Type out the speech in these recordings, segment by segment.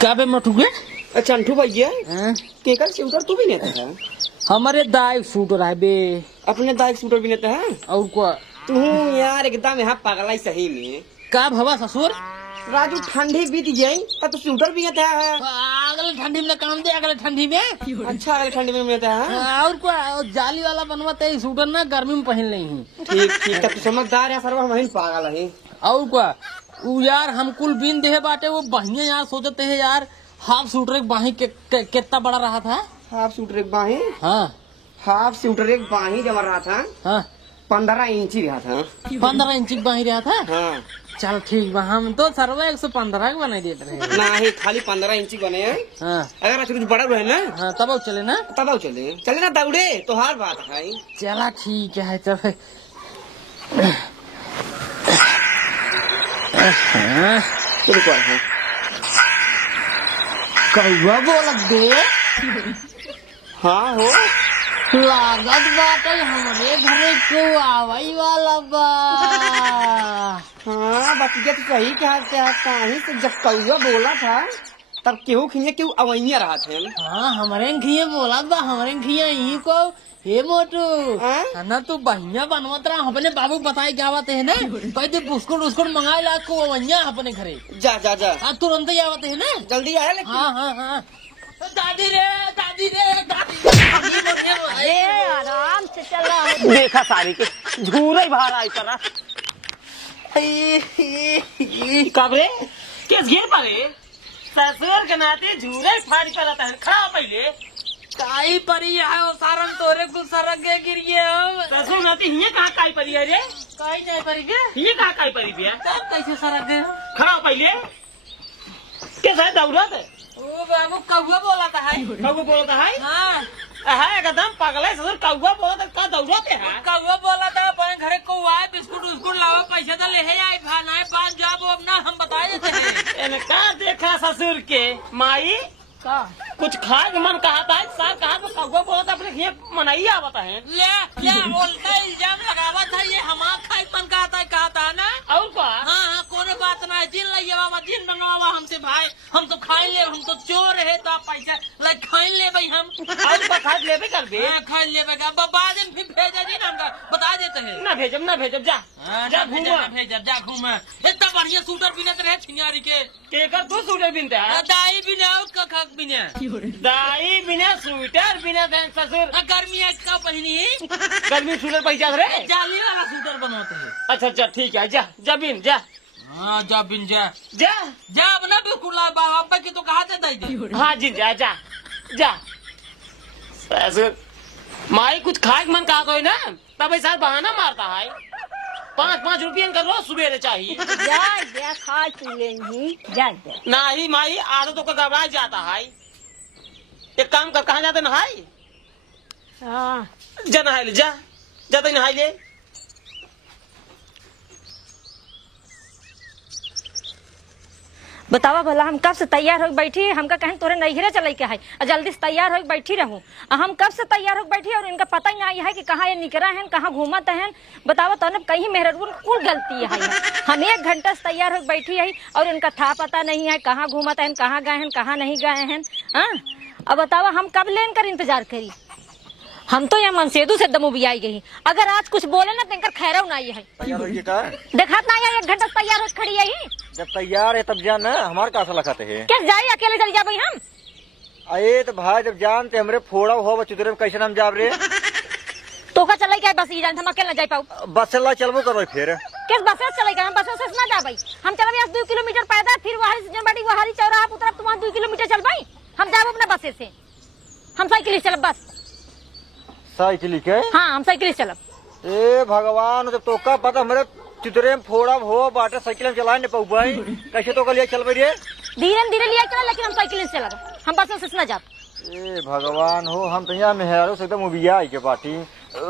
क्या बे मटू के चंटू भैया केकर शूटर तू भी नेता है? हमारे दाई शूटर है बे। अपने दाई शूटर भी नेता है और क्या तू यार एकदम यहाँ पागल है सही में। का भवा ससुर राजू ठंडी बीत गई तब तो शूटर भी नेता है। अगले ठंडी में काम दे अगले ठंडी में। अच्छा अगले ठंडी में नेता है और क्या जाली वाला बनवाते है शूटर ना गर्मी में पहन नहीं। ठीक ठीक तब तो समझदार है सर्व वही पागल है। और क्या वो यार हम कुल बीन दे बाटे वो बहिया यार सोचते है यार हाफ शूटर एक बाही कितना बड़ा रहा था। हाफ शूटर एक बाही हाँ हाफ शूटर एक बाही जमा रहा था हाँ 15 इंची रहा था 15 इंची बाही रहा था। हाँ चल ठीक बा हम तो सर्व 115 के बना देते रहे ना ही खाली 15 इंची बने हैं। हाँ अगर कुछ बड़ा रहे ना हाँ तब चले ना तब चले ना दौड़े तो हर बात है। चला ठीक है तब कौआ बोलत बे। हाँ हो लागत बाटे हमारे घरे क्यों आवई वाला बा। हाँ बतिया तो सही कहा कहीं से जब कौआ बोला था तब केहू खिए केहू अवैया रहा थे। हाँ हमारे घिये बोला बा हमारे घिया यही को हे मोटू ना तू बहिया बनवत रहा अपने बाबू बताए क्या बात है ना कहते बिस्कुट उस्कुट मंगाए ला को वहिया अपने घरे जा जा जा हाँ तुरंत ही आवत है ना जल्दी आया लेकिन। हाँ हाँ हाँ दादी रे दादी रे दादी आराम से चल रहा है। देखा सारी के झूरे बाहर आई करा कबरे किस घेर परे ससुर के नाते झूरे फाड़ी पर आता है खा पहले काई परी है वो सारन तोरे कुछ सरक के गिरिए हम ससुर नाते हिये कहाँ काई परी है रे काई नहीं परी के हिये कहाँ काई परी भी है तब कैसे सरक गए खड़ा पहले कैसा दौड़त है ओ बाबू कौआ बोला था है कौआ बोलता है हाँ है एकदम पागल है ससुर कौआ बोलता है का दौड़ते है कौआ बोला था अपने घरे को आए बिस्कुट उस्कुट लाओ पैसे तो ले आए खाना है पाँच जाब अब ना हम बता देते हैं। इन्हें का देखा ससुर के माई का कुछ खाए के मन कहा था साल कहा तो कौआ बोलता अपने ये मनाई आवता है ये उल्टा इल्जाम लगावा था ये हमारा खाई मन कहा था ना और क्या हाँ हाँ कोई बात ना है जिन लिया बाबा जिन मंगावा हमसे भाई हम तो खाई ले हम तो चोर है तो पैसा लाइक खाई ले भाई हम और क्या खाए लेबे कर दे हाँ खाई ले बाद में फिर भेजा जी ना हमका बता देते हैं ना भेजब जा जा घूमा भेजा जा घूमा इतना बढ़िया सूटर बिनत रहे छिनियारी के केकर तू सूटर बिनता है दाई बिना कखक बिना दाई बिना स्वेटर बिना ससुर गर्मी का पहनी गर्मी सूटर पैसा रे जाली वाला सूटर बनाते हैं। अच्छा अच्छा ठीक है जा जा बिन जा हाँ जा बिन जा जा जा अपना बिल्कुल बाबा की तो कहा थे दाई हाँ जी जा जा जा ससुर माई कुछ खाए मन कहा तो है ना तब ऐसा बहाना मारता है 5-5 रुपये का रोज सुबह चाहिए जा खा पी लेंगी जा नहीं माई आदतों का घबराया जाता है एक काम कर कहाँ जाते नहाई हाँ जा नहाई ले जा जाते नहाई ले बतावा भला हम कब से तैयार हो बैठी हमका कहीं तोरे नैहरे चले के है और जल्दी से तैयार हो बैठी रहूं हम कब से तैयार हो बैठी और इनका पता ही नहीं है कि कहाँ ये निकरा है कहाँ घूमत है। बतावा तो न कहीं मेहरबून कुल गलती है हम 1 घंटा से तैयार हो बैठी है और इनका था पता नहीं है कहाँ घूमत है कहाँ गए हैं कहाँ नहीं गए हैं। हाँ अब बतावा हम कब लेन कर इंतजार करी हम तो यहाँ मनसेदू से दमू भी आई गई अगर आज कुछ बोले ना तो खैर नहीं है देखा ना 1 घंटा तैयार हो खड़ी है जब तैयार है तब जान हमारे का लखाते है क्या जाए अकेले चल जा भाई हम अरे तो भाई जब जानते हमरे फोड़ा हो चुतरे में कैसे हम जा रे तो का चले क्या बस जान हम अकेले जा पाऊ बस चल चलबो करो फिर किस बस से चले हम बस से ना जा भाई हम चल 2 किलोमीटर पैदल फिर वहां से जनबाड़ी वहारी चौराहा उतर तुम 2 किलोमीटर चल भाई हम जाब अपने बस से हम साइकिल चलब बस साइकिल के हाँ हम साइकिल चलब ए भगवान जब तो का पता हमरे चितरे में फोड़ा हो बाटे साइकिल चला नहीं पाऊ भाई कैसे तो लिए चल रही है धीरे धीरे लिया चला लेकिन हम साइकिल से चलब हम बस से ना जा ए भगवान हो हम तो यहाँ मेहरो से एकदम उबिया के पार्टी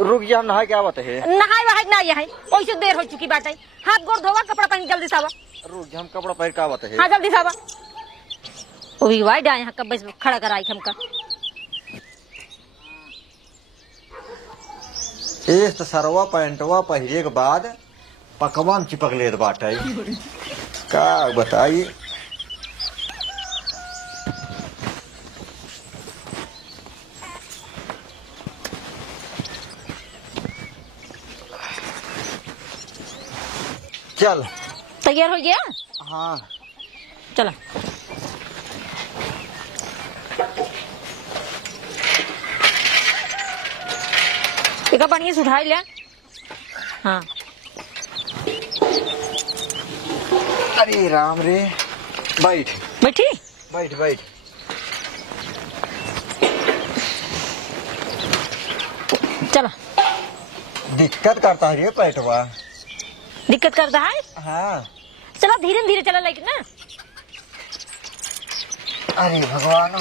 रुक जा हम नहा क्या बात है नहाए वहाए ना है ओइसे देर हो चुकी बाटे हाथ गोड़ धोवा कपड़ा पहन जल्दी सावा रुक जा हम कपड़ा पहन का बात है हाँ जल्दी सावा वो भी वाइड आए यहाँ कब बस खड़ा कराई हमका एक तो सरवा पैंटवा पहिरे के बाद पकवा में चिपक लेत बाटे। का बताई। चल तैयार हो गया? हाँ चला। टीका बढ़िया से उठाई ले। हाँ अरे राम रे। बैठ बैठी। बैठ बैठ। चला। दिक्कत करता है रे पैटवा। दिक्कत करता है? हाँ। चला धीरे धीरे चला लाइक ना। अरे भगवान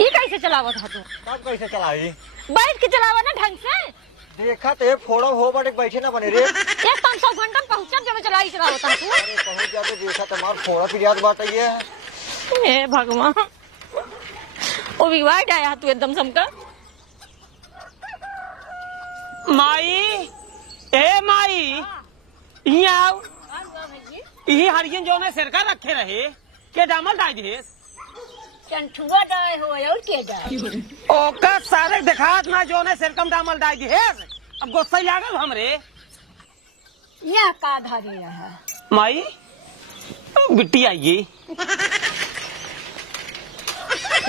ये कैसे चलावा था तू? तब कैसे चलाई? बैठ के चलावा ना ढंग से। देखा ते फोड़ा हो बटे बैठे ना बने रे। एक 500 घंटा पहुंचा जब चलाई चलावा था तू। अरे पहुंच जाते देखा तुम्हारा फोड़ा भी याद बात ये है। हे भगवान वो भी वाइट आया तू एकदम समका। माई ए माई यहाँ आओ। यही हरियन जो ने सिरका रखे रहे के डामल डाल दिए। चंठुआ डाय हो और के डाय ओका सारे दिखात ना जो ने सिरकम डामल डाल दिए। अब गुस्सा लागल हमरे। या का धारी रहा माई बिट्टी आएगी।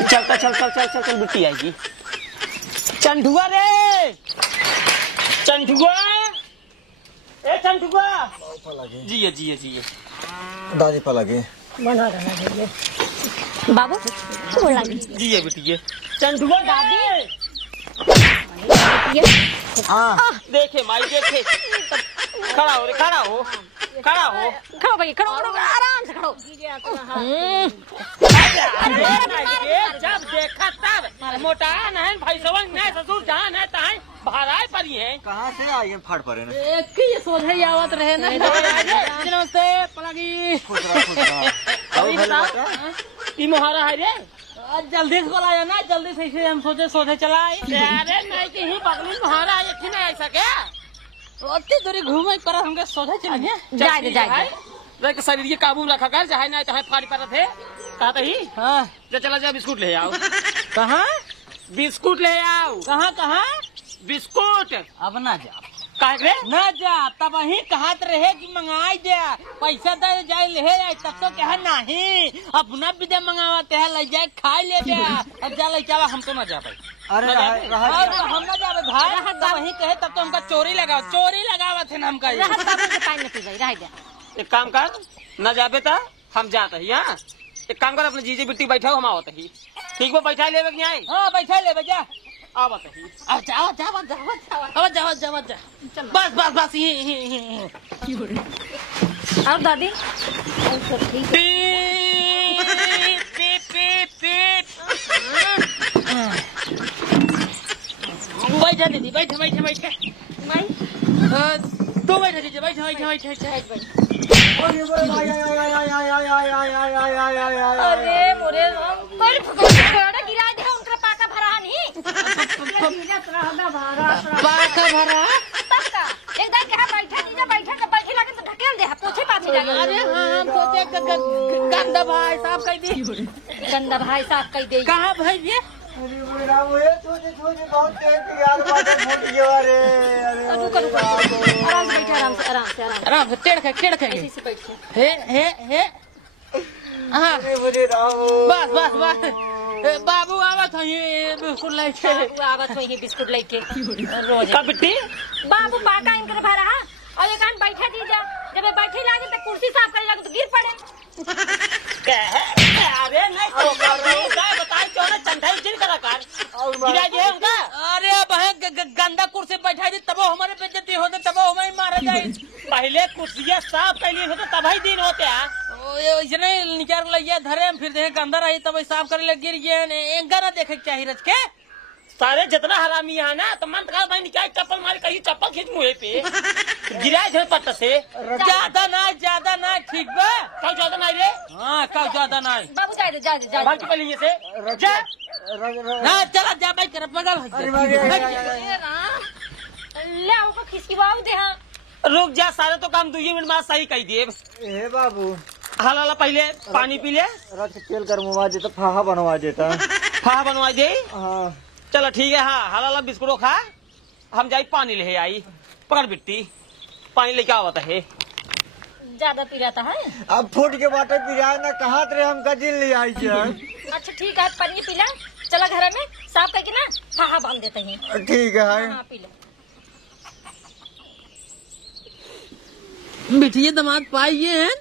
चलता चल चल चल चल चल बिट्टी आएगी। चंठुआ रे चंठुआ ए चंठुआ। जिये जिये जिये दादी पर लगे बना रहा है बाबू बोल लगी जिये बिटिये। चंठुआ दादी। हाँ देखे माई देखे। खड़ा हो रे खड़ा हो खड़ा हो। खड़ो भाई खड़ो खड़ो आराम से खड़ो। जब देखा तब मोटा नहीं भाई सवन नहीं ससुर जान है ताई भाराए परी है। कहाँ से आई है फट पड़े ना। एक ही सोझे आवत रहे ना। नमस्ते पलगी। खुश रहा। ई मोहरा है रे। जल्दी से बोला ना जल्दी से इसे हम सोचे सोचे चलाए। अरे नहीं कि ही पगली मोहरा है कि नहीं ऐसा क्या? ओती दूरी घूमे पर हमके सोचे चलिए। जाए दे जाए दे। देख शरीर के काबू में रखा कर चाहे नहीं तो फाड़ी पर थे कहते ही। हाँ जा चला जा बिस्कुट ले आओ। कहाँ बिस्कुट ले आओ। कहाँ कहाँ? बिस्कुट अब ना जा काहे रे? न जा तब वही कहत रहे कि मंगाई जा पैसा दे जाए ले जाए तब तो कहा नहीं अपना भी दे मंगावते है ले जाए खा ले जा। अब जा ले जावा हम तो न जा पाई। अरे हम न जावे भाई तब वही कहे तब तो हमका चोरी लगावत है ना हमका। रहत बाबू के पानी न पीबई रह जा। एक काम कर न जाबे तो हम जाते ही। हाँ एक काम कर अपने जीजे बिट्टी बैठा हम आवत ही। ठीक वो बैठा ले यहाँ। हाँ बैठा ले जा आवत ही। अब जाओ जाओ जाओ जाओ जाओ जाओ जा बस बस बस ये अब दादी बैठा दीदी बैठे बैठे बैठे तू बैठे दीजिए बैठे बैठे बैठे अरे मोरे कोई कोड़ा गिरा दे उनका पाका भरा नहीं। पाका भरा तब का एकदम कहा बैठा के बैठे लगे तो ढकेल दे पूछे पाछे जाके। अरे हाँ हम सोचे गंदा भाई साहब कह दी। गंदा भाई साहब कह दे। कहाँ भाई ये आराम से बैठे आराम से आराम से आराम आराम से टेढ़ खे ऐसे से बैठे। हे हाँ बस बस बस बाबू आवत हो ये बिस्कुट लेके। बाबू आवत हो ये बिस्कुट लेके रोज। का बिट्टी बाबू पाका इनकर भरा और एक आन बैठा दी जा जब बैठे लागे तो कुर्सी साफ करे लगे तो गिर पड़े। अरे नहीं तो बताए क्यों ना चंदा चिर करा कर गिरा जे उनका। अरे अब गंदा कुर्सी बैठा दी तब हमारे बेइज्जती होते तब हमारे मारा जाए। पहले कुर्सियाँ साफ कैली होते तब ही दिन होते हैं। इसने निचार लिया धरे फिर देखे गंदा रही तब साफ करे लग गिर गए एक गाना देखे चाहिए रच के। सारे जितना हरामी है ना तो मन का भाई निकाल चप्पल मारी कहीं चप्पल खींच मुँह पे गिराए थे पत्ता से। ज्यादा ना ठीक बा कल ज्यादा नहीं रे। हाँ कल ज्यादा ना बाबू जा दे जा दे जा बाकी पहले ये से जा ना चला जा भाई कर पगल ले आओ को खिसकीवाओ दे हाँ। रुक जा सारे तो काम 2 मिनट में सही कही दे। हे बाबू हाला पहले पानी पी ले। रख तेल गरमवा देता, फाहा बनवा देता। फाहा बनवा दे। हाँ चलो ठीक है। हाँ हाला बिस्कुटो खा, हम जाई पानी ले आई। पकड़ बिट्टी, पानी लेके आवता है। ज्यादा पी जाता है। अब फूट के बाटे पिया ना कहा रे हमका जिन ले आई क्या। अच्छा ठीक है, पानी पी ला। चला घर में साफ करके ना फाहा बांध देते हैं। ठीक है। हाँ पी ले। बिटिया दामाद पाइए हैं,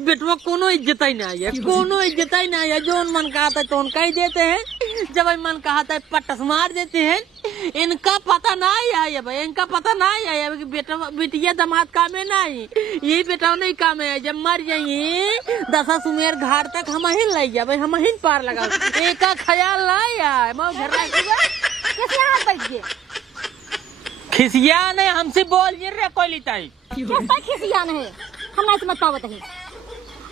बेटवा कोनो इज्जत ही नहीं है, कोनो इज्जत ही नहीं है। जो मन कहता है तो उनका ही देते हैं, जब मन कहता है पटस मार देते हैं। इनका पता नहीं है भाई, इनका पता नहीं है कि बेटा बिटिया दामाद काम है नहीं, यही बेटा नहीं काम है। जब मर जाइए 10 सुमेर घाट तक हम ही ले जा भाई, हम ही पार लगा। एक ख्याल नहीं है। मैं घर बैठ गए खिसिया ने हमसे बोल रे कोई लिताई खिसियान है। हम नहीं समझ पावत है।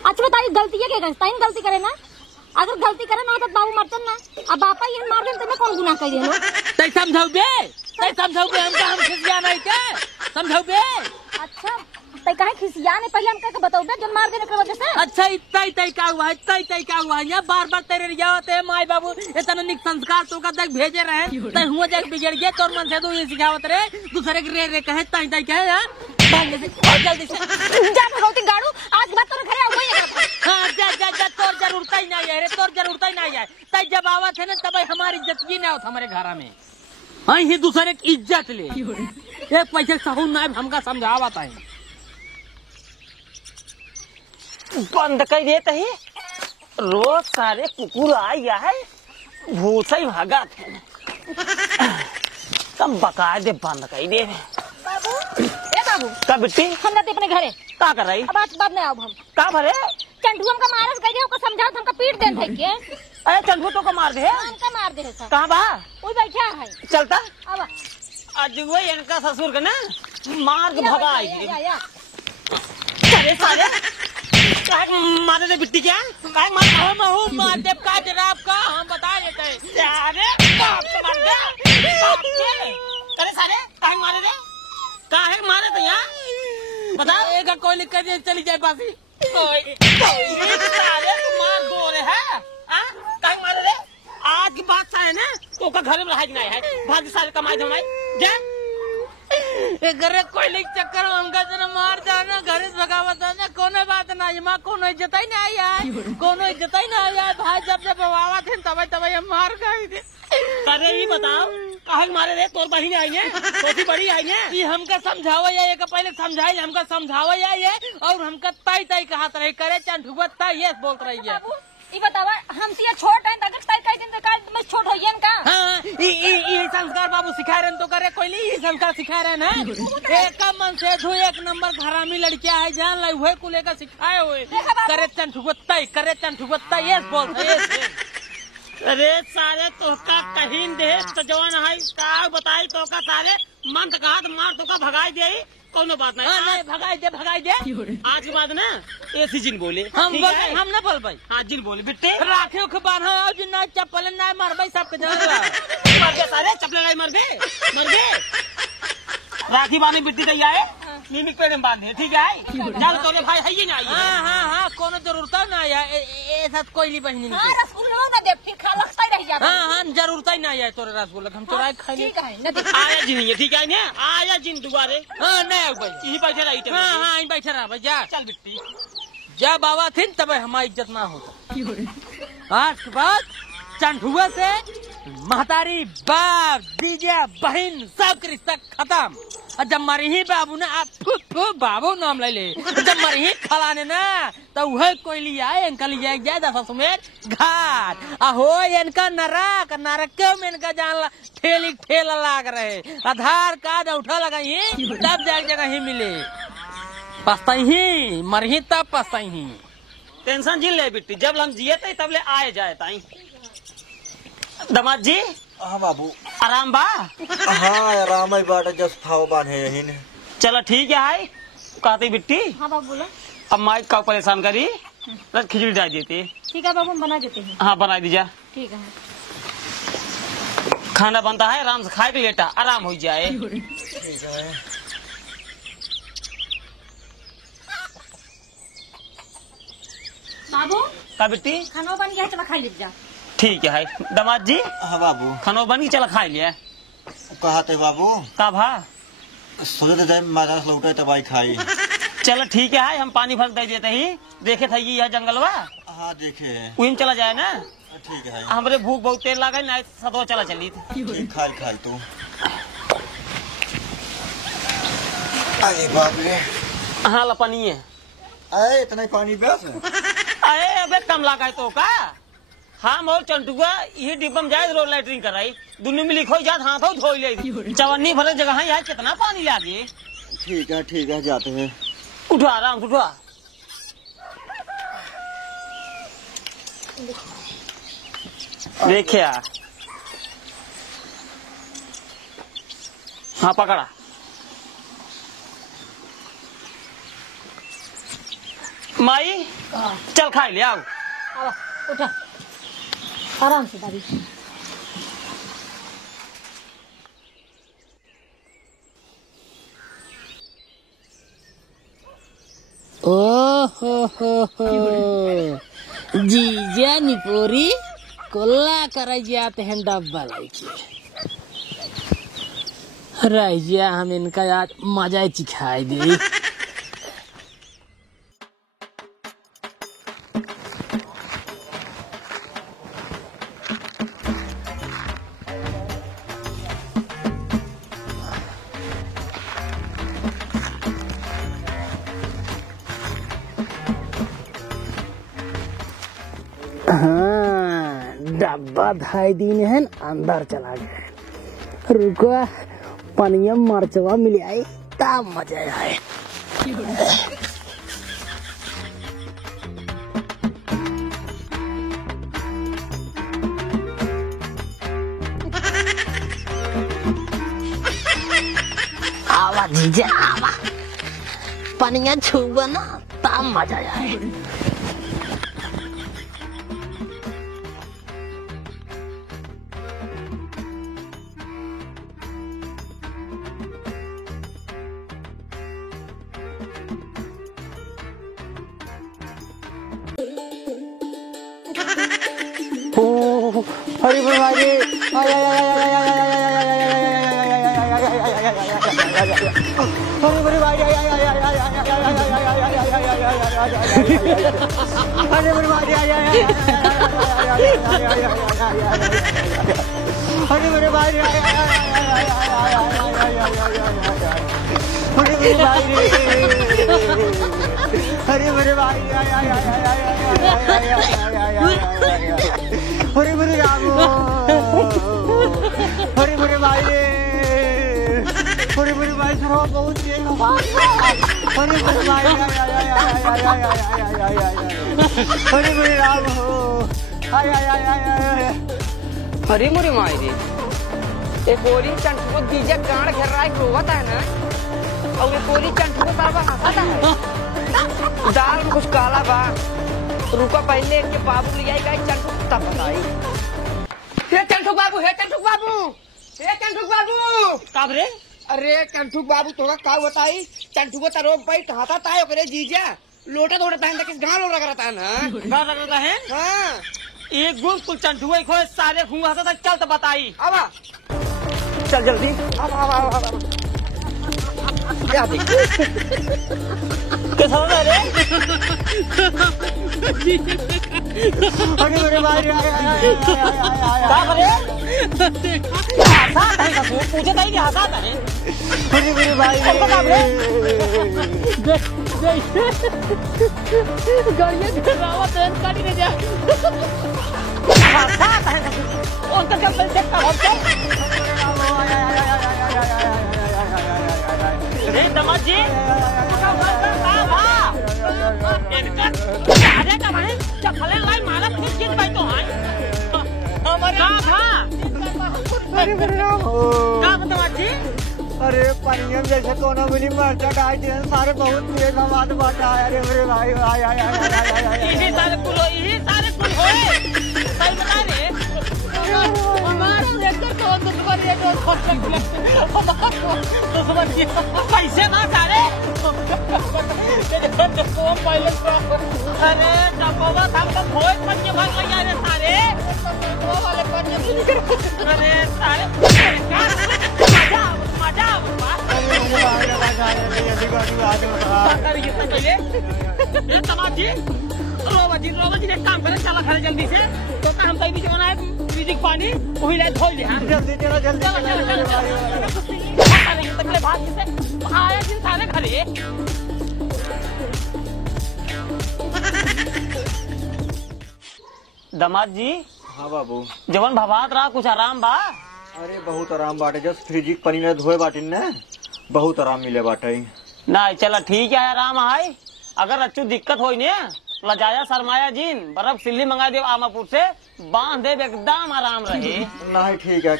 अच्छा बताइए गलती है क्या करता है? गलती करे ना, अगर गलती करे ना तो बाबू मरतन ना। अब बापा ये मार देते मैं कौन गुनाह कर रही हूँ? तै समझाओगे हमका हम खिसिया नहीं के समझाओगे। अच्छा तै कहे खिसिया ने पहले हमका बताओगे जब मार देने की वजह से। अच्छा इतना तय का हुआ है, तय का हुआ है। यहाँ बार तेरे जाते हैं माई बाबू इतना निक संस्कार तो का तक भेजे रहे, तय हुआ जग बिगड़ गया। तोर मन से तो ये सिखावत रहे दूसरे के रे कहे तय कहे। यार जल्दी से जा भगवती गाड़ू, आज बात तोरे घरे आउई। हाँ जा तोर जरूरत ही नहीं है रे, तोर जरूरत ही नहीं है। तय जब आवत है ना तब हमारी इज्जत की ना होता हमारे घर में। हाँ ही दूसरे की इज्जत ले, एक पैसे सहून ना हमका समझावत है। बंद कर देते ही रोज सारे कुकुर आया है, भूसा ही भागा थे। सब बकायदे बंद कर दे। बाबू का बिट्टी हम जाते अपने घरे। का कर रही? अब आज बाद में आओ हम। का भरे? चंटू हमका मारस गई है, ओको समझाओ हमका पीट देन थे के। अरे चंदू तो को मार दे। हमका मार दे है सब। कहां बा? ओई बैठा है। चलता अब आज वो इनका ससुर के ना मार के भगाई। या अरे सारे मारे दे बिट्टी क्या? काय मार दे का जनाब का हम बता देते हैं। अरे बाप रे मार दे। अरे सारे काय मारे दे? काहे मारे तो यहाँ बता। एक कोई लिख कर चली जाए बासी। सारे मार बोले है काय मारे दे? आज की बात सारे ना तो का घर में रहा नहीं है, भाग सारे कमाई धमाई जा। घरे कोई लिख चक्कर हमका जना मार जाना, घर से भगावत ना कोनो बात नहीं। माँ कोनो इज्जत ही नहीं है, कोनो इज्जत ही नहीं है। भाई जब आवा थे तब हम मार गए थे। अरे ये बताओ कहा मारे रे? तोर बड़ी आई है, तोसी बड़ी आई है। ये हमका समझावा ये का पहले समझाई, हमका समझावा ये और हमका तय कहत रहे करे चंठुआ तय ये बोलत रही है। ई बतावा हमसे ये छोट है अगर तय कई दिन का मैं छोट होइए का। हां ई संस्कार बाबू सिखा रहे तो करे कोई नहीं, संस्कार सिखा रहे ना। एक मन से जो एक नंबर घरामी लड़कियां है जान लाई हुए को लेकर सिखाए हुए करे चंठुआ तय ये बोलत है। अरे सारे तो का कहीं दे तो जवान है का बताई तो का सारे मन तो कहा तो मार तो का भगाई दे, कोनो बात नहीं। नहीं भगाई दे आज के बाद ना ऐसी जिन बोले हम ना बोल भाई। हाँ जिन बोले बिट्टे राखे के बांधा जिन चप्पल ना मार भाई सबके जान मर गए सारे चप्पल नहीं मर गए राखी बांधे बिट्टी तैया है नीमिक पे बांधे ठीक है। चल तोरे भाई है ही नहीं। हाँ कोनो जरूरत ना है ऐसा कोई बहनी नहीं। हां रसगुल्ला ना दे फिर खा लगता ही रह जाता। हां जरूरत ही नहीं है तोरे रसगुल्ला हम चुरा के खाएंगे। ठीक है ना आया जिन ये ठीक है ना आया जिन दुबारे। हां नहीं भाई यही बैठे रही। हां यहीं बैठे रहा भाई जा। चल बिट्टी जा बाबा थे तब हमारी इज्जत ना होता। आज के बाद चंठुआ से महतारी बाप दीजिए बहन सबके रिश्ता खत्म। और जब मरी ही बाबू ने बाबू नाम ले जब मरी ही खलाने ना तो वह कोई लिया इनका लिया जाए 10 सुमेर घाट अहो इनका नरक में इनका जान ठेला लाग रहे। आधार कार्ड उठा लगाई तब जाए जगह ही मिले। पछताई ही मरही तब पछताई ही। टेंशन जिन ले बिट्टी जब हम जिये थे तब ले आए जाए ताई। दमाद जी हाँ बाबू आराम बा? हाँ आराम ही बाटे जस फाव बांधे यही ने। चलो ठीक है हाय कहती बिट्टी। हां बाबू बोलो। अब माइक का परेशान करी खिचड़ी डाल देती। ठीक है बाबू हम बना देते हैं। हाँ बना दीजिए। ठीक है खाना बनता है आराम से खाए के लेटा आराम हो जाए। ठीक है। बाबू का बेटी खाना बन गया, चला खा लीजिए। ठीक है दामाद जी, हाँ बाबू, खानो बनी चला खा लिया। कहा थे बाबू, का भा सोचे थे माता लौटे तबाई खाई। चलो ठीक है, हम पानी भर दे देते ही। देखे था यह जंगलवा, हाँ देखे। वही चला जाए ना। ठीक है। हमरे भूख बहुत तेज लगा ना, सदवा चला चली थी। ठीक, खाई खाई तू। अरे बाप रे, हाँ लपनी है। अरे इतना पानी बस। अरे अबे कम लगा तो का, हम और चंटुआ यही डिब्बा में जाए रोड लैटरिंग कराई, दोनों में लिखो जात हाथ धो ले। चवन्नी भरे जगह है, यार कितना पानी लागे। ठीक है जाते हैं। उठा आराम से उठा। देखिया, हाँ पकड़ा। माई चल खा ले आओ। उठा आराम से दादी। जीजा निपोरी कोल्ला कर जाते हैं डब्बा लाइके। राइजा हम इनका यार मजा चिखाई दे। हाँ, डब्बा धाई दिन है अंदर चला गया। रुको पनिया मरचवा मिल आई तब मजा आए। आवा जीजा आवा, पनिया छुआ ना तब मजा आए। हरी भाई, अरे मेरे भाई अरे मेरे रामू, अरे मेरे भाई, अरे मेरे भाई सुनो बहुत तेज अरे मेरे भाई, अरे मेरे रामू, अरे मोरे मायरे, ये कोरी चंटू को दीजिए गाड़ घेर रहा है, रोता है ना। और ये कोरी चंटू को ताबा हंसाता है। दाल में कुछ काला बा, रुका पहले के बाबू ले आएगा चंटू तब बताई। हे चंटू बाबू, हे चंटू बाबू, हे चंटू बाबू। कब रे? अरे चंटू बाबू थोड़ा का बताई, चंटू को तरो बैठ हाथा तायो करे जीजा लोटे थोड़े पहन तक गाल हो रहा रहता है ना। गाल लगता है। हाँ एक गुण कुल चंटुआ खोए सारे घूंगा तक चल तो बताई। अब चल जल्दी, अब क्या देख कैसा लगा रे? अरे मेरे भाई, क्या करे? हंसा है कसू, पूछे नहीं हंसा है। अरे मेरे भाई, गाड़ियाँ ड्रामा ट्रेन काटी नहीं जा। हंसा है कसू, उनका क्या पेंशन का होता? रे दमाद जी, अरे का भाई चखले लाई मारा फिर किस भाई तो है हमारे का था। अरे मेरे राम, का दमाद जी? अरे पनिया जैसे कोना मिली मरचा डाल दिया, सारे बहुत तेज आवाज बाटा है। अरे मेरे भाई, यही सारे कुल होए, सही बता रे। हमारा देखकर कौन तो तुम्हारे पैसे ना सारे अरे डब्बा था तो भोज बन के भाग लगा रे सारे अरे सारे मजा तमाजी रोबा जी ने काम करे चला खड़े जल्दी से तो हम तभी से बनाए म्यूजिक पानी वही ले धो ले जल्दी चला जल्दी तकले भाग से आया दिन सारे खड़े दामाद जी हाँ बाबू जवन भवात रहा कुछ आराम बा। अरे बहुत आराम बाटे जस्ट फ्रिज पानी में धोए बाटिन ने बहुत आराम मिले बाटे ना चला ठीक है आराम है। अगर अच्छू दिक्कत हो ने लजाया शर्माया जीन बर्फ सिल्ली मंगा दे आमापुर से बांध दे एकदम आराम रहे। नहीं ठीक है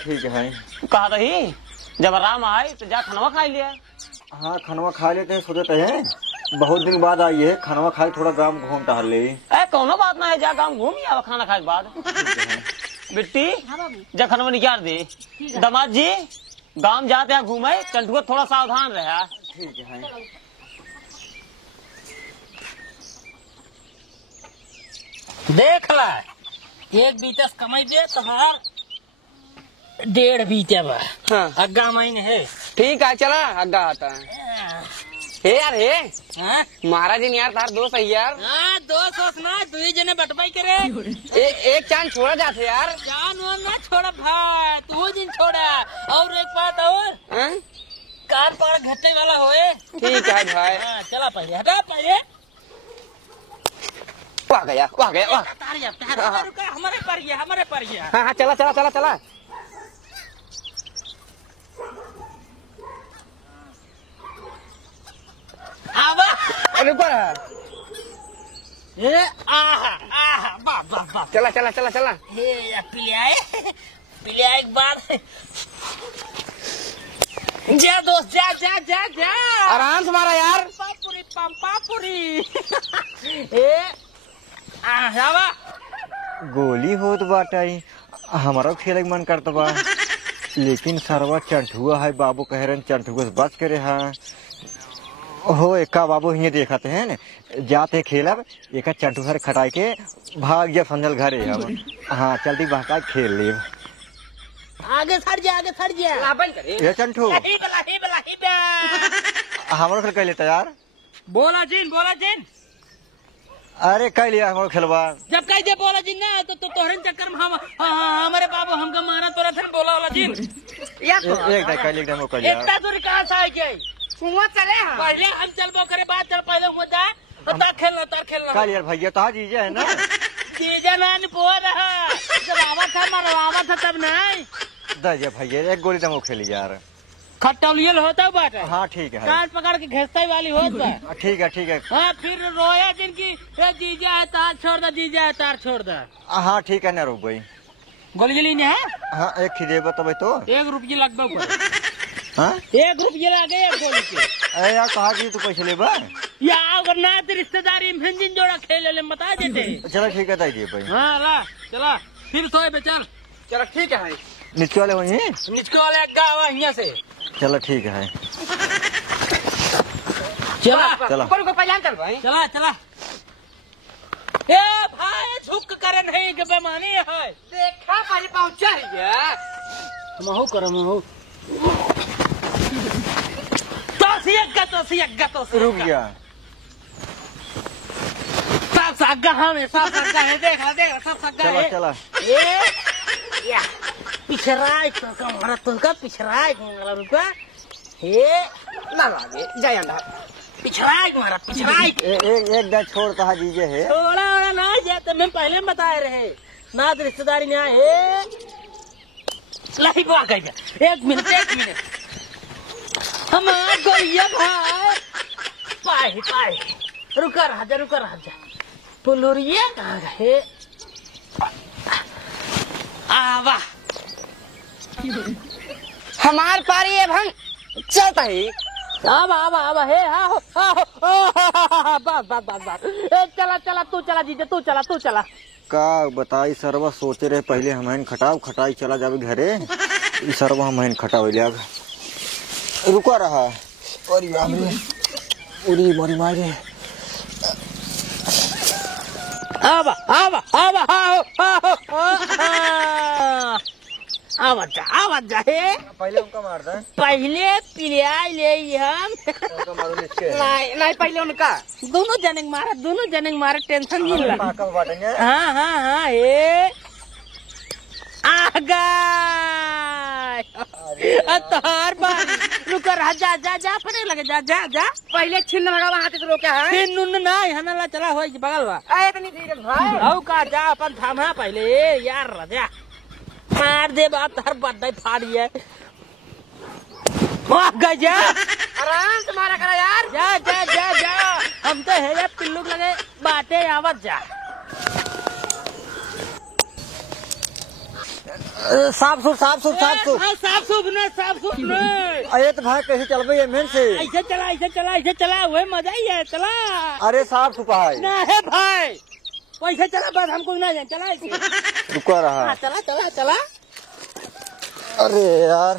कहा रही जब आराम आए तो जा खनवा खा लिया। हाँ खनवा खा लेते हैं सोचते हैं बहुत दिन बाद आई है खनवा खाए थोड़ा गांव घूम टहल ले। कोनो बात ना है जा गाँव घूम आवा खाना खाए के बाद। बिट्टी जा खनवा निकाल दे। दामाद जी गांव जाते हैं घूमे चंटुआ थोड़ा सावधान रहा। ठीक है देख ला एक बीतस कमाई दे तो हर 1.5 बीते बा हाँ। अग्गा महीने है ठीक है चला अग्गा आता है। हे यार हे हाँ? महाराज जी यार तार दोस्त है यार। हाँ 200 ना 2 जने बटवाई करे एक चांद छोड़ा जाते यार। जान वो ना छोड़ा भाई तू दिन छोड़ा और एक बात और हाँ? कार पार घटने वाला होए। ठीक है भाई। हाँ, चला पहले हटा पहले वाह गया वाह रुका हमारे पर गया हाँ हाँ चला चला चला चला। आवा रुको ये आहा वाह चला चला चला चला। ये पिलियाए के बाद जा दोस्त जा जा जा जा आराम से मारा यार। पापूरी ए आवा गोली होत बाटे हमारा खेले मन करता बा लेकिन सरवा चंठुआ है बाबू कह रहे चंठुआ से बच करे है हो एका बाबू हिये देखते हैं न जाते खेलब एक चंठुआ खटाई के भाग जा समझल घरे हम। हाँ चलती बहका खेल ले आगे सर जा ये चंठू हमारा खेल कह लेता यार। बोला जिन अरे कह लिया हमारा खेलवा जब कह दे बोला जिन ना तो तोहरे चक्कर में हम हमारे बाबू हमका मारा तोरा फिर बोला वाला जिन एक कह लिया हम कह लिया इतना दूर कहाँ से आई गई चले पहले हम चलबो करे बात चल पहले हो जा तार खेलना कह लिया भैया तो जीजा है ना जीजा ना बोल रहा जब आवा था तब नहीं दे भैया एक गोली तो खेली यार खटौलियल होता बात है। हाँ ठीक है काट पकड़ के घेसते वाली होता है। ठीक है हाँ फिर रोया जिनकी जीजा है तार छोड़ दे जीजा है तार छोड़ दे। हाँ ठीक है ना रुक भाई गोली जली नहीं है। हाँ एक खिदे बताबे तो 1 रुपये लगभग हाँ 1 रुपये लगे एक गोली के। अरे यार कहा कि तू पैसे ले बा या अगर ना तो रिश्तेदारी में हिंजिन जोड़ा खेल ले बता देते। चलो ठीक है दीजिए भाई। हाँ ला चला फिर सोए बेचल चलो ठीक है भाई। नीचे वाले वही निचको वाले गाँव यहाँ से चलो ठीक है चला पहचान चल भाई। चला ए भाई झुक करे नहीं के बेमानी है देखा पहले पहुंचा है महू करो महू तो रुक गया सब सग्गा हमें सब सग्गा है देख रहा सब सग्गा है। चला ए या पिछराई तो हमारा तुमका पिछराई हमारा रुका हे ना लागे जय अंदर पिछराई हमारा पिछराई एक दा छोड़ कहा जीजे है थोड़ा ना जाते मैं पहले बताए रहे ना रिश्तेदारी में आए लाई बुआ गई 1 मिनट हमारा गोलिया भाई पाए रुका राजा पुलुरिया कहाँ गए आवा हमार पारी है भंग चलता ही आवा हे बस चला तू चला जीजा तू चला का बताई सरवा सोचे रहे पहले हमें खटाई चला जावे घरे सरवा हम खटा हो लिया रुका रहा और उरी मोरी मारे आवा आवा आवा आवाज जाए पहले उनका मार दे पहले पिलिया ले हम उनका मारो लिखके नहीं पहले उनका दोनों जने मारे टेंशन नहीं ला पाका बाटेंगे हाँ ये आगा तोहर बारी रुको रहा जा जा जा फटे लगे जा जा जा पहले छिन्न लगा वहाँ से रोके है फिर नुन ना हनला चला होई बगल बा आए इतनी धीरे भाई औ का जा अपन थामा पहले यार राजा मार दे बात हर बड्डे फाड़ी है वाह गजा आराम से मारा करा यार जा जा जा जा हम तो है यार पिल्लू लगे बाटे आवत जा साफ सुफ साफ सूफ ने अरे तो भाई कैसे चल रही है मेन से ऐसे चला वही मजा ही है चला अरे साफ सुफ है ना है भाई वैसे चला बस हमको ना जाए चला ऐसे रुका रहा हाँ, चला अरे यार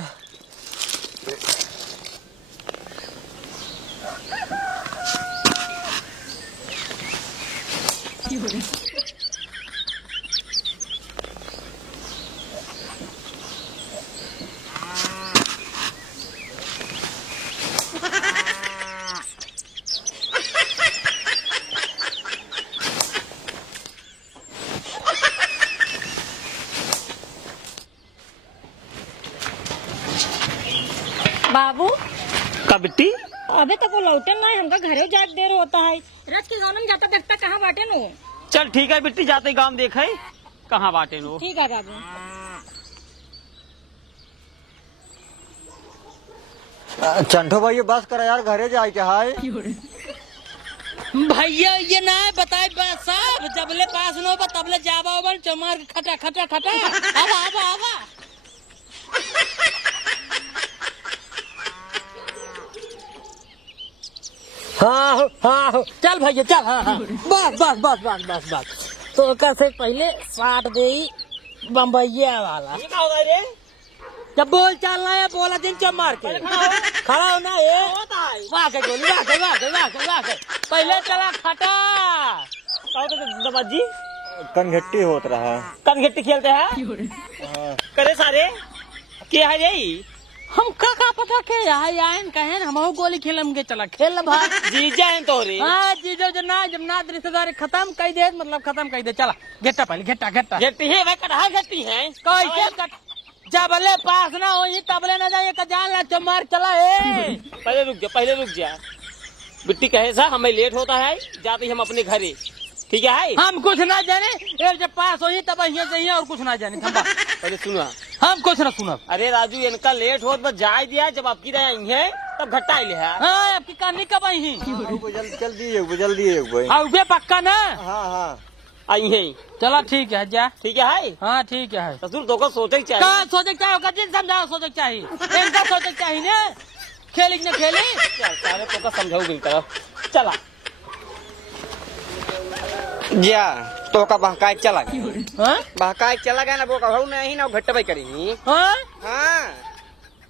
बाबू का बिट्टी अबे तक वो लौटन ना हमका घरे जाके देर होता है रथ के गाँव में जाता देखता कहाँ बाटे नो चल ठीक है बिट्टी जाते गांव देखे कहाँ बाटे नो ठीक है बाबू चंठो भाई बस कर यार घरे जाए क्या है भैया ये ना बताए बस सब जबले पास नो तबले जावा बन चमार खटा खटा खटा आवा हाँ चल भैया चल हाँ बस तो कैसे पहले साट दे बम्बैया वाला ये क्या होगा रे जब बोल चलना है बोला दिन चम मार के खड़ा होना है वाह के गोली वाह के पहले चला खटा दबाजी कनघट्टी होत रहा कनघट्टी खेलते हैं करे सारे क्या है रे हम का पता के आयन कहें हम गोली खेलम के चला खेल भाई जीजा है तो रे हाँ जीजो जब ना रिश्तेदारी खत्म कर दे मतलब खत्म कर दे चला घेट्टा पहले घेट्टा घट्टी है भाई कटहा घट्टी है कैसे जबले पास ना हो तबले ना जाए जान ला चमार चला है पहले रुक जा बिट्टी कहे सा हमें लेट होता है जाते हम अपने घरे ठीक है हम कुछ ना जाने एक जब पास हो तब यहाँ से और कुछ ना जाने थम्बा पहले सुना हम कुछ ना सुना अरे राजू इनका लेट हो बस जाए दिया जब आपकी रहे तब घट्टा ही ले हाँ आपकी कहानी कब आई ही जल्दी हाँ पक्का ना हाँ आई है चला ठीक है जा ठीक है हाँ ठीक है ससुर तो को सोचे चाहिए कहाँ सोचे चाहिए समझाओ सोचे चाहिए इनका सोचे चाहिए ना खेली न खेली सारे तो का समझाऊ बिल्कुल चला जा तो का बहकाए चला गया हाँ बहकाए चला गया ना वो कहू नहीं ना घट्टे भाई करेंगी हाँ हाँ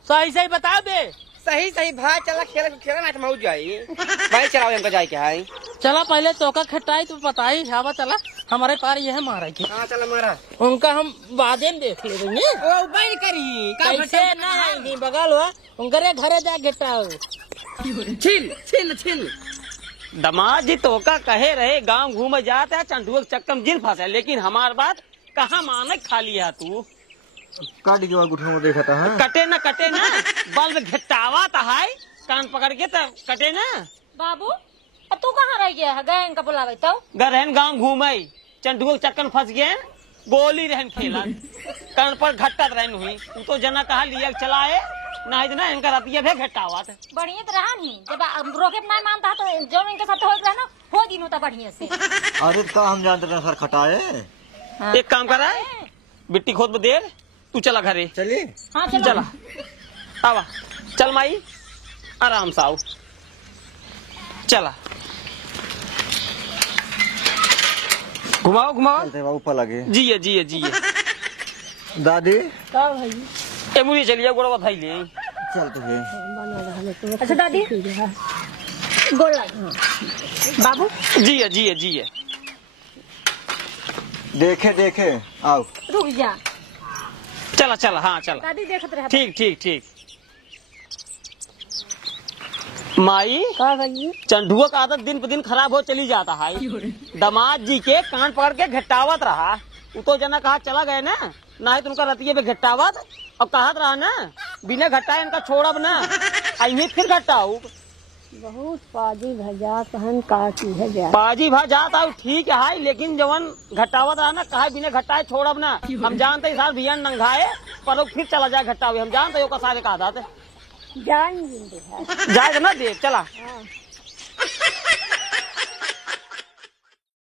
सही बता दे सही भाई चला खेला ना मऊ जाई भाई चलाओ हमको जाए क्या है चला पहले चौका खटाई तो बताई हवा चला हमारे पार यह मारा की हाँ चला मारा उनका हम बाद में देख ले ओ बैल करी कैसे ना आएंगी बगल हुआ उनके घरे जा घेटा छिल दमाद जी तो का कहे रहे गांव घूमे जाता है चंटुआ के चक्कर में जिन फंसा लेकिन हमार बात कहाँ माने खा लिया तू काटी के गुठा में देखा था कटे ना बल में घटावा था है कान पकड़ के तो कटे ना बाबू अब तू कहाँ रह गया है गए इनका बुलावे तो रहन गांव घूमे चंटुआ के चक्कर में फंस गए गोली रहन खेला कान पर घट्टा रहन हुई तू तो जना कहा लिया चलाए ना इनका रतिया भी घटावा था बढ़िया तो रहा नहीं जब रोके नहीं मानता तो जो इनके साथ हो रहा ना हो दिन होता बढ़िया से अरे का हम जानते थे सर खटाए एक काम करा बिट्टी खोद में देर तू चला घरे चलिए हाँ चला आवा चल माई आराम से आओ चला घुमाओ चलते बाबू पर लगे जिये दादी भाई ए मुझे चलिए गोड़ा बधाई ले चलते हैं। अच्छा दादी गोड़ लग बाबू जी है जी है जी है। देखे देखे आओ। रुक जा चला चला हाँ चला दादी देखत रहे। ठीक ठीक ठीक। माई का भई चंडुआ का आदत दिन पर दिन खराब हो चली जाता है। दामाद जी के कान पकड़ के घटावत रहा। वो तो जना कहा चला गए ना ही तो उनका रतिये पे घटावत और कहत रहा ना बिना घटाए इनका छोड़ब ना आई फिर घटाऊ बहुत पाजी भजा कहन काटी भजा बाजी भा जाता है ठीक है लेकिन जवन घटावत रहा ना कहा बिना घटाए छोड़ब ना। हम जानते हैं साथ भियन नंगाए पर वो फिर चला जाए घटावे। हम जानते हैं सारे कहा जाते जान जिंदे है जाएगा ना देख चला।